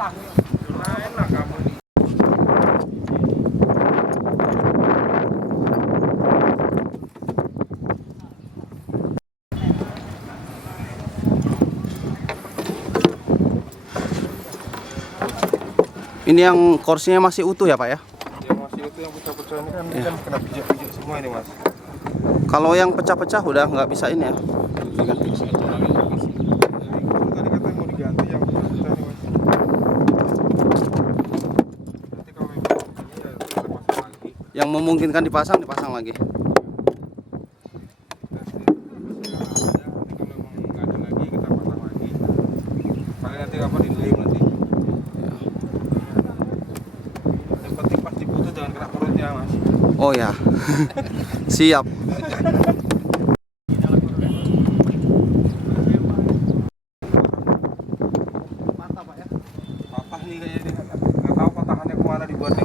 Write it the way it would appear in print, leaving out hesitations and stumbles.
Lain lah kamu nih. Ini yang kursinya masih utuh ya Pak ya? Yang masih itu yang pecah-pecah ini kan, Ya. kan kena pijak-pijak semua ini Mas. Kalau yang pecah-pecah udah nggak bisa ini ya? Diganti. Ini tadi katanya mau diganti yang pecah-pecah ini Mas. Nanti kalau memang ini ya kita pasang lagi. Yang memungkinkan dipasang lagi. Nanti kalau memang nggak ada lagi kita pasang lagi. Paling nanti apa dilem nanti. Yang penting pas diputus jangan kena perutnya Mas. Oh ya. Siap. Patah nih kayaknya nggak tahu patahannya kemana dibuatnya